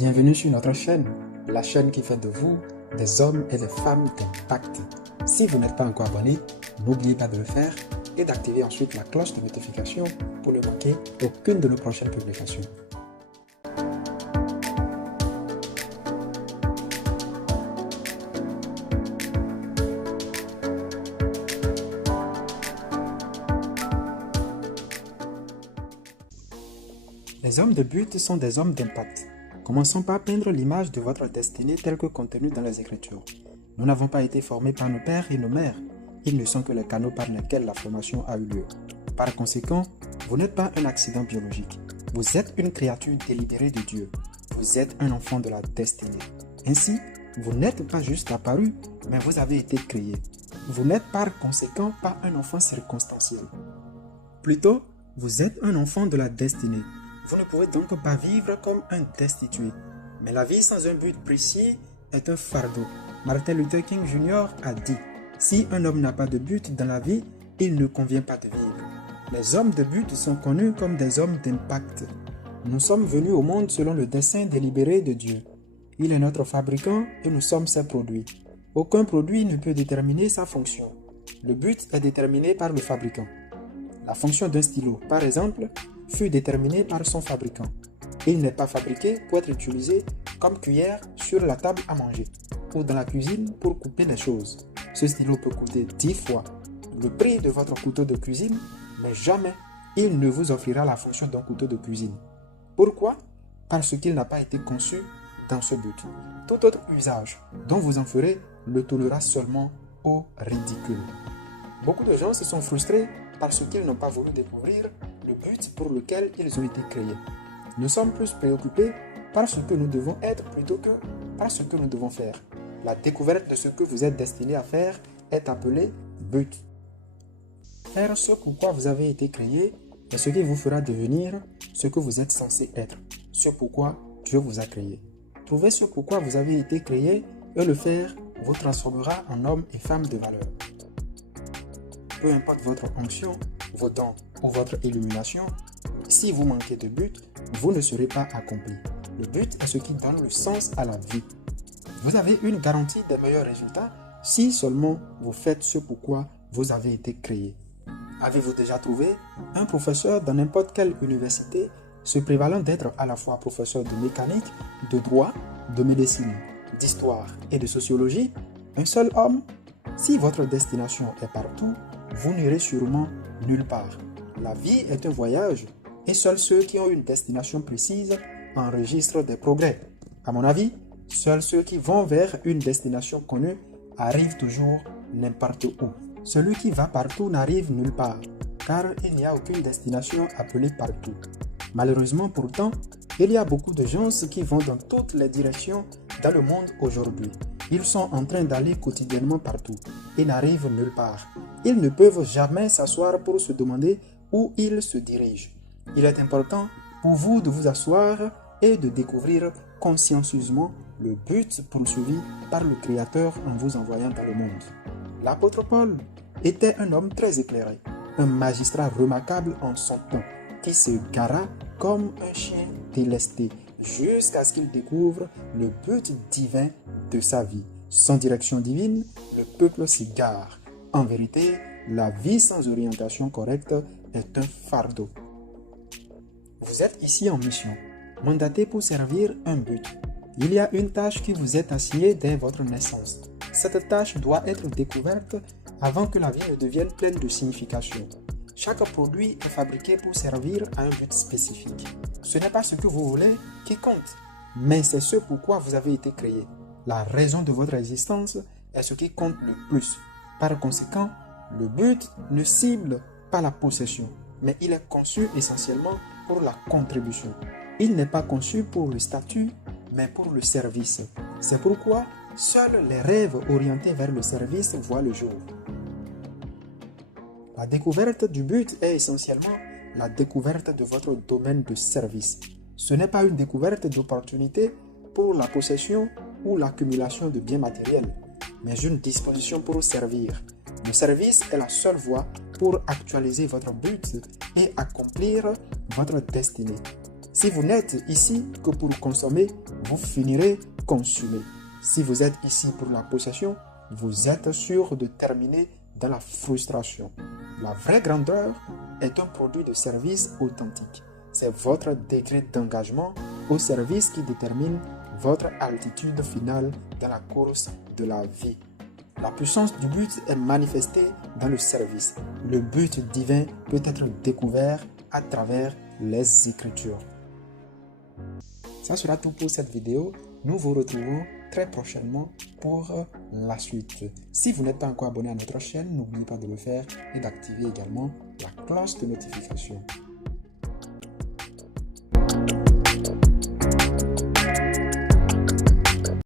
Bienvenue sur notre chaîne, la chaîne qui fait de vous des hommes et des femmes d'impact. Si vous n'êtes pas encore abonné, n'oubliez pas de le faire et d'activer ensuite la cloche de notification pour ne manquer aucune de nos prochaines publications. Les hommes de but sont des hommes d'impact. Commençons par peindre l'image de votre destinée telle que contenue dans les Écritures. Nous n'avons pas été formés par nos pères et nos mères. Ils ne sont que les canaux par lesquels la formation a eu lieu. Par conséquent, vous n'êtes pas un accident biologique. Vous êtes une créature délibérée de Dieu. Vous êtes un enfant de la destinée. Ainsi, vous n'êtes pas juste apparu, mais vous avez été créé. Vous n'êtes par conséquent pas un enfant circonstanciel. Plutôt, vous êtes un enfant de la destinée. Vous ne pouvez donc pas vivre comme un destitué. Mais la vie sans un but précis est un fardeau. Martin Luther King Jr. a dit « Si un homme n'a pas de but dans la vie, il ne convient pas de vivre. » Les hommes de but sont connus comme des hommes d'impact. Nous sommes venus au monde selon le dessein délibéré de Dieu. Il est notre fabricant et nous sommes ses produits. Aucun produit ne peut déterminer sa fonction. Le but est déterminé par le fabricant. La fonction d'un stylo, par exemple, fut déterminée par son fabricant. Il n'est pas fabriqué pour être utilisé comme cuillère sur la table à manger ou dans la cuisine pour couper des choses. Ce stylo peut coûter 10 fois le prix de votre couteau de cuisine, mais jamais il ne vous offrira la fonction d'un couteau de cuisine. Pourquoi? Parce qu'il n'a pas été conçu dans ce but. Tout autre usage dont vous en ferez le tournera seulement au ridicule. Beaucoup de gens se sont frustrés parce qu'ils n'ont pas voulu découvrir le but pour lequel ils ont été créés. Nous sommes plus préoccupés par ce que nous devons être plutôt que par ce que nous devons faire. La découverte de ce que vous êtes destiné à faire est appelée but. Faire ce pourquoi vous avez été créé est ce qui vous fera devenir ce que vous êtes censé être, ce pourquoi Dieu vous a créé. Trouver ce pourquoi vous avez été créé et le faire vous transformera en homme et femme de valeur. Peu importe votre onction, vos dons ou votre illumination, si vous manquez de but, vous ne serez pas accompli. Le but est ce qui donne le sens à la vie. Vous avez une garantie des meilleurs résultats si seulement vous faites ce pourquoi vous avez été créé. Avez-vous déjà trouvé un professeur dans n'importe quelle université se prévalant d'être à la fois professeur de mécanique, de droit, de médecine, d'histoire et de sociologie? Un seul homme? Si votre destination est partout, vous n'irez sûrement nulle part. La vie est un voyage et seuls ceux qui ont une destination précise enregistrent des progrès. À mon avis, seuls ceux qui vont vers une destination connue arrivent toujours n'importe où. Celui qui va partout n'arrive nulle part, car il n'y a aucune destination appelée partout. Malheureusement pourtant, il y a beaucoup de gens qui vont dans toutes les directions dans le monde aujourd'hui. Ils sont en train d'aller quotidiennement partout et n'arrivent nulle part. Ils ne peuvent jamais s'asseoir pour se demander où ils se dirigent. Il est important pour vous de vous asseoir et de découvrir consciencieusement le but poursuivi par le Créateur en vous envoyant dans le monde. L'apôtre Paul était un homme très éclairé, un magistrat remarquable en son temps, qui se gara comme un chien délesté jusqu'à ce qu'il découvre le but divin de sa vie. Sans direction divine, le peuple s'égare. En vérité, la vie sans orientation correcte est un fardeau. Vous êtes ici en mission, mandaté pour servir un but. Il y a une tâche qui vous est assignée dès votre naissance. Cette tâche doit être découverte avant que la vie ne devienne pleine de signification. Chaque produit est fabriqué pour servir à un but spécifique. Ce n'est pas ce que vous voulez qui compte, mais c'est ce pourquoi vous avez été créé. La raison de votre existence est ce qui compte le plus. Par conséquent, le but ne cible pas la possession, mais il est conçu essentiellement pour la contribution. Il n'est pas conçu pour le statut, mais pour le service. C'est pourquoi seuls les rêves orientés vers le service voient le jour. La découverte du but est essentiellement la découverte de votre domaine de service. Ce n'est pas une découverte d'opportunité pour la possession ou l'accumulation de biens matériels, mais une disposition pour servir. Le service est la seule voie pour actualiser votre but et accomplir votre destinée. Si vous n'êtes ici que pour consommer, vous finirez consumé. Si vous êtes ici pour la possession, vous êtes sûr de terminer dans la frustration. La vraie grandeur est un produit de service authentique. C'est votre degré d'engagement au service qui détermine votre altitude finale dans la course de la vie. La puissance du but est manifestée dans le service. Le but divin peut être découvert à travers les Écritures. Ça sera tout pour cette vidéo. Nous vous retrouvons très prochainement pour la suite. Si vous n'êtes pas encore abonné à notre chaîne, n'oubliez pas de le faire et d'activer également la cloche de notification.